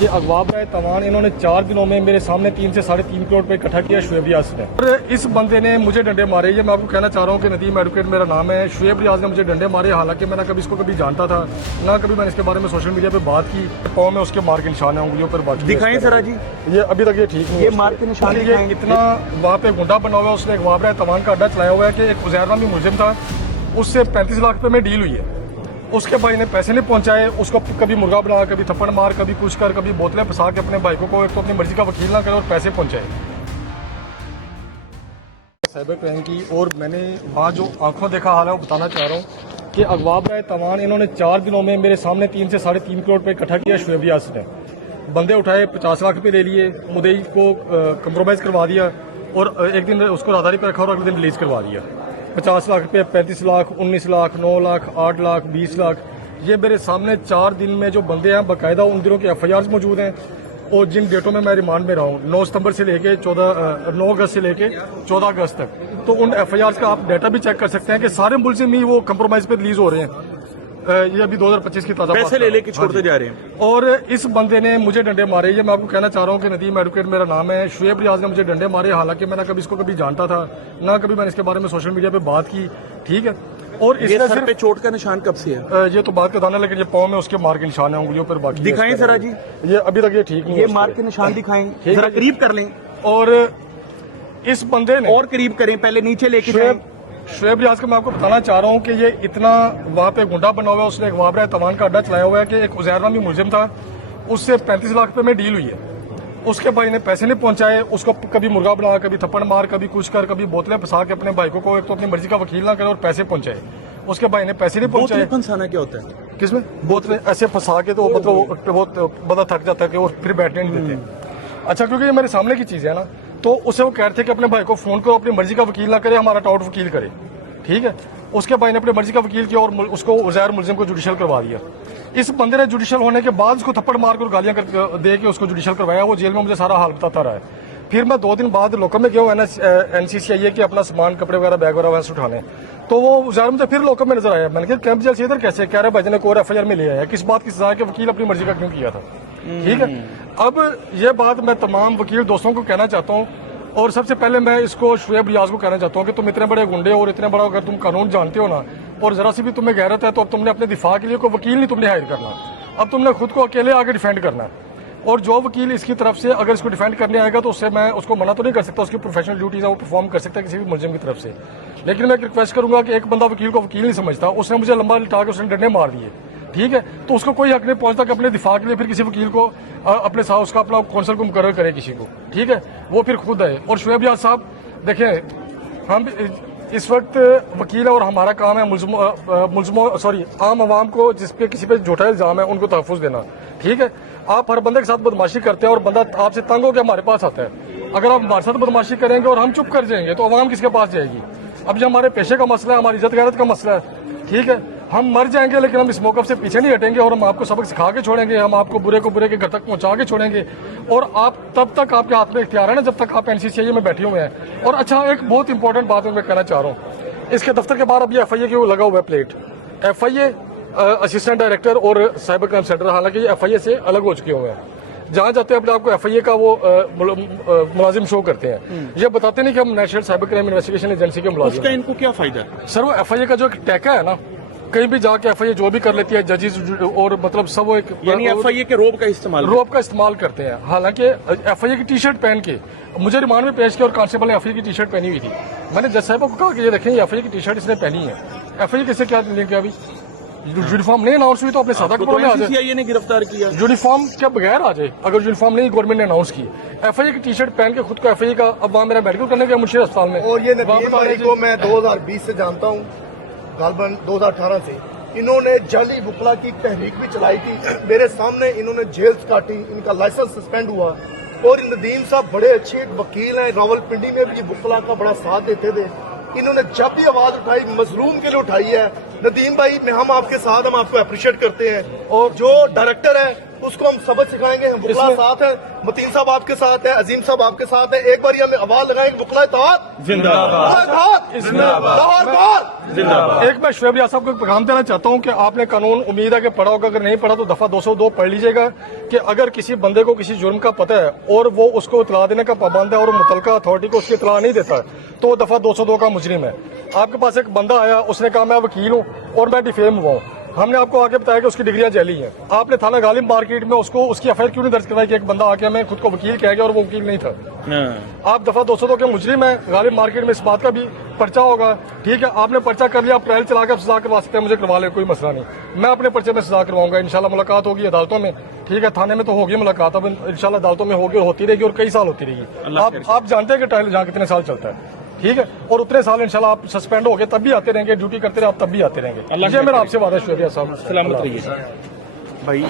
कि अगवा बराए तवान इन्होंने 4 दिनों में मेरे सामने 3 से 3.5 करोड़ रुपए इकट्ठा किया शुएब रियाज ने। और इस बंदे ने मुझे डंडे मारे। ये मैं आपको कहना चाह रहा हूँ कि नदीम एडवोकेट मेरा नाम है। शुएब रियाज ने मुझे डंडे मारे, हालांकि मैंने कभी इसको कभी जानता था ना, कभी मैंने इसके बारे में सोशल मीडिया पे बात की। पाँव में उसके मार के निशान है, उंगलियों पर बात दिखाएं सरा जी। ये अभी तक ये ठीक नहीं, ये मार के निशान ये इतना वहाँ पे गुंडा बना हुआ है। उसने अगवा बराए तवान का अड्डा चलाया हुआ है कि एक उजैर नामी मुलजिम था, उससे 35 लाख रुपए में डील हुई है। उसके भाई ने पैसे नहीं पहुंचाए, उसको कभी मुर्गा बना, कभी थप्पड़ मार, कभी कुछ कर, कभी बोतलें फंसा के अपने भाइयों को एक तो अपनी मर्जी का वकील ना करे और पैसे पहुंचाए। साइबर क्राइम की और मैंने वहाँ जो आंखों देखा हाल है वो बताना चाह रहा हूँ कि अगवा बराए तवान इन्होंने 4 दिनों में मेरे सामने 3 से 3.5 करोड़ रुपए इकट्ठा किया शुएब रियाज ने। बंदे उठाए, 50 लाख रुपए ले लिए, मुदई को कंप्रोमाइज करवा दिया और एक दिन उसको राहदारी पर रखा और अगले दिन रिलीज करवा दिया। 50 लाख रुपये, 35 लाख, 19 लाख, 9 लाख, 8 लाख, 20 लाख, ये मेरे सामने 4 दिन में जो बंदे हैं बाकायदा उन दिनों के FIRs मौजूद हैं। और जिन डेटों में मैं रिमांड में रहा हूँ 9 सितंबर से लेके 9 अगस्त से लेके 14 अगस्त तक, तो उन FIRs का आप डाटा भी चेक कर सकते हैं कि सारे मुल्जिम ही वो कंप्रोमाइज पे रिलीज हो रहे हैं। ये अभी 2025 की ताजा पैसे ले लेके छोड़ते जा रहे हैं। और इस बंदे ने मुझे डंडे मारे। ये मैं आपको कहना चाह रहा हूँ कि नदीम एडवोकेट मेरा नाम है। शुएब रियाज ने मुझे डंडे मारे, हालांकि मैंने कभी इसको कभी जानता था ना, कभी मैंने इसके बारे में सोशल मीडिया पे बात की। ठीक है, और ये सर पे चोट का निशान कब से है? ये तो बात का दाना, लेकिन ये पाँव में उसके मार के निशान है, उंगलियों पर बाकी। दिखाएं सरा जी। ये अभी तक ये ठीक नहीं, ये मार के निशान दिखाएं, जरा करीब कर लें और इस बंदे ने और करीब करें, पहले नीचे लेके जाएं। शुएब रियाज को मैं आपको बताना चाह रहा हूँ कि ये इतना वहाँ पे गुंडा बना हुआ है। उसने अगवा बराए तवान का अड्डा चलाया हुआ है कि एक उजैर नामी मुलजिम था, उससे 35 लाख रुपए में डील हुई है। उसके भाई ने पैसे नहीं पहुंचाए, उसको कभी मुर्गा बना, कभी थप्पड़ मार, कभी कुछ कर, कभी बोतलें फंसा के अपने भाइयों को एक तो अपनी मर्जी का वकील ना करे और पैसे पहुंचाए। उसके भाई ने पैसे नहीं पहुंचाए। फंसाना क्या होता है? किसमें? बोतलें ऐसे फंसा के तो मतलब बहुत बड़ा थक जाता है कि और फिर बैठने नहीं देते। अच्छा, क्योंकि ये मेरे सामने की चीज है ना, तो उसे वो कह रहे थे कि अपने भाई को फोन करो, अपनी मर्जी का वकील ना करे, हमारा टाउट वकील करे। ठीक है, उसके भाई ने अपनी मर्जी का वकील किया और उसको उजैर मुलजिम को जुडिशल करवा दिया। इस बंदे ने जुडिशल होने के बाद उसको थप्पड़ मार कर गालियां दे के उसको जुडिशल करवाया। वो जेल में मुझे सारा हाल बताता रहा है। फिर मैं 2 दिन बाद लोकल में गया NCCIA के अपना सामान, कपड़े वगैरह, बैग वगैरह वहां से उठाने, तो वो उजैर मुझे फिर लोकल में नजर आया। मैंने कहा कैंप जेल से इधर कैसे? कह रहे भाई ने कोर FIR में ले आया। किस बात की सजा के वकील अपनी मर्जी का क्यों किया था? ठीक है, अब ये बात मैं तमाम वकील दोस्तों को कहना चाहता हूँ और सबसे पहले मैं इसको शुएब रियाज को कहना चाहता हूँ कि तुम इतने बड़े गुंडे और इतने बड़ा अगर तुम कानून जानते हो ना और जरा सी भी तुम्हें गैरत है, तो अब तुमने अपने दिफा के लिए कोई वकील नहीं तुमने हायर करना, अब तुमने खुद को अकेले आगे डिफेंड करना है। और जो वकील इसकी तरफ से अगर इसको डिफेंड करने आएगा तो उससे मैं उसको मना तो नहीं कर सकता, उसकी प्रोफेशनल ड्यूटीज है वो परफॉर्म कर सकता है किसी भी मुलजिम की तरफ से। लेकिन मैं एक रिक्वेस्ट करूंगा कि एक बंदा वकील को वकील नहीं समझता, उसने मुझे लंबा लिटा के उसने डंडे मार दिए। ठीक है, तो उसको कोई हक नहीं पहुंचता कि अपने दिफा के लिए फिर किसी वकील को अपने साथ उसका अपना कौंसल को मुकर्रर करे किसी को। ठीक है, वो फिर खुद है। और शुएब रियाज साहब देखें, हम इस वक्त वकील है और हमारा काम है मुल्ज़िमों सॉरी आम आवाम को जिसपे किसी पे झूठा इल्जाम है उनको तहफ़्फ़ुज़ देना। ठीक है, आप हर बंदे के साथ बदमाशी करते हैं और बंदा आपसे तंग होकर हमारे पास आता है। अगर आप हमारे साथ बदमाशी करेंगे और हम चुप कर जाएंगे तो आवाम किसके पास जाएगी? अब ये हमारे पेशे का मसला है, हमारी इज्जत गैरत का मसला है। ठीक है, हम मर जाएंगे लेकिन हम इस मौक़िफ़ से पीछे नहीं हटेंगे और हम आपको सबक सिखा के छोड़ेंगे, हम आपको बुरे को बुरे के घर तक पहुंचा के छोड़ेंगे। और आप तब तक आपके हाथ में इख्तियार है ना जब तक आप NCCIA में बैठे हुए हैं। और अच्छा, एक बहुत इंपॉर्टेंट बात मैं कहना चाह रहा हूँ, इसके दफ्तर के बाहर अभी FIA के लगा हुआ है प्लेट, FIA असिस्टेंट डायरेक्टर और साइबर क्राइम सेंटर, हालांकि ये FIA से अलग हो चुके हुए हैं। जहाँ जाते हैं अपने आपको FIA का वो मुलाजिम शो करते हैं, ये बताते नहीं कि हम national cyber crime investigation agency के मुलाजिम। उसका इनको क्या फायदा है सर? वो FIA का जो एक टैका है ना, कहीं भी जाके FIA जो भी कर लेती है, जजेस और मतलब सब वो एक यानी FIA के रोब का इस्तेमाल करते हैं। हालांकि FIA की टी-शर्ट पहन के मुझे रिमांड में पेश किया और कांस्टेबल ने FIA की टी-शर्ट पहनी हुई थी। मैंने जज साहब को कहा कि ये देखें, ये FIA की टी-शर्ट इसने पहनी है। FIA किससे क्या लिंक है? अभी यूनिफॉर्म नहीं अनाउंस हुई तो अपने सादा कपड़ों में आ जाए। NCCIA ने गिरफ्तार किया, यूनिफॉर्म क्या बगैर आ जाए? अगर यूनिफॉर्म नहीं गवर्नमेंट ने अनाउंस की, FIA की टी-शर्ट पहन के खुद को FIA का, अब वहाँ मेरा मेडिकल करने गया मुंशी अस्पताल में। और ये नदीम भाई को मैं 2020 से जानता हूँ, गालबन 2018 से। इन्होंने जाली बुकला की तहरीक भी चलाई थी, मेरे सामने इन्होंने जेल काटी, इनका लाइसेंस सस्पेंड हुआ। और नदीम साहब बड़े अच्छे वकील हैं, रावलपिंडी में भी बुकला का बड़ा साथ देते थे। इन्होंने जब भी आवाज उठाई मजलूम के लिए उठाई है। नदीम भाई, हम आपके साथ, हम आपको अप्रिशिएट करते हैं। और जो डायरेक्टर है उसको हम सबक सिखाएंगे। बुकला इसमें- साथ है, मतीन साहब आपके साथ है, अजीम साहब आपके साथ है। एक बार हमें आवाज लगाएंगे, बुकला इत्तेहाद जिंदाबाद जिंदाबाद। एक मैं शुएब रियाज साहब को एक पैगाम देना चाहता हूं कि आपने कानून उम्मीद है कि पढ़ा होगा, अगर नहीं पढ़ा तो दफा 202 पढ़ लीजिएगा कि अगर किसी बंदे को किसी जुर्म का पता है और वो उसको इतला देने का पाबंद है और मुतलका अथॉरिटी को उसकी इतला नहीं देता है तो वो दफा 202 का मुजरिम है। आपके पास एक बंदा आया, उसने कहा मैं वकील हूं और मैं डिफेम हुआ हूं, हमने आपको आगे बताया कि उसकी डिग्रियां जाली हैं, आपने थाना गालिब मार्केट में उसको उसकी एफआईआर क्यों नहीं दर्ज करवाई कि एक बंदा आके हमें खुद को वकील कह गया और वो वकील नहीं था। आप दफा 202 के मुजरिम है, गालिब मार्केट में इस बात का भी पर्चा होगा, ठीक है। आपने पर्चा कर लिया, आप ट्रायल चला के सजा करवा सकते हैं, मुझे करवा ले, कोई मसला नहीं, मैं अपने पर्चे में सजा करवाऊंगा। इंशाल्लाह मुलाकात होगी अदालतों में, ठीक है। थाने में तो होगी मुलाकात, अब इंशाल्लाह अदालतों में होगी, होती रहेगी और कई साल होती रहेगी। आप जानते हैं कि ट्रायल जहाँ कितने साल चलता है, ठीक है। और उतने साल इंशाल्लाह आप सस्पेंड हो गए तब भी आते रहेंगे, ड्यूटी करते रहे आप तब भी आते रहेंगे। ये मेरा आपसे वादा है शुक्रिया साहब, सलामत रहिए भाई।